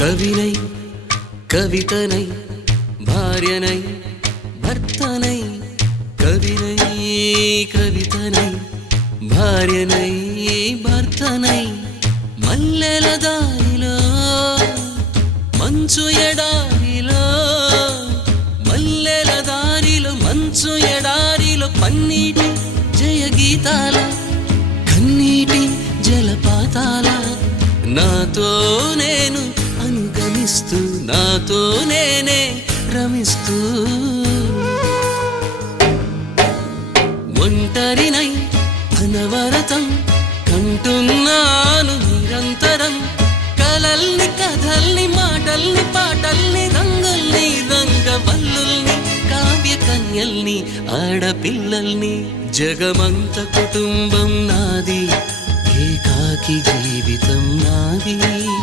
కవినై కవితనై భార్యనై భర్తనై కవినై కవితనై భార్యనై భర్తనై మల్లెల దారిలో మంచు ఎడారిలో మల్లెల దారిలో మంచు ఎడారిలో పన్నీటి జయగీతాల కన్నీటి జలపాతాల నాతో నేను అనుగమిస్తూ నాతో నేనే రమిస్తూ ఒంటరినై అనవరతం కంటున్నాను నిరంతరం కలల్ని కథల్ని మాటల్ని పాటల్ని రంగుల్ని రంగవల్లుల్ని కావ్య కన్యల్ని ఆడపిల్లల్ని జగమంత కుటుంబం నాది ఏకాకి జీవితం నాది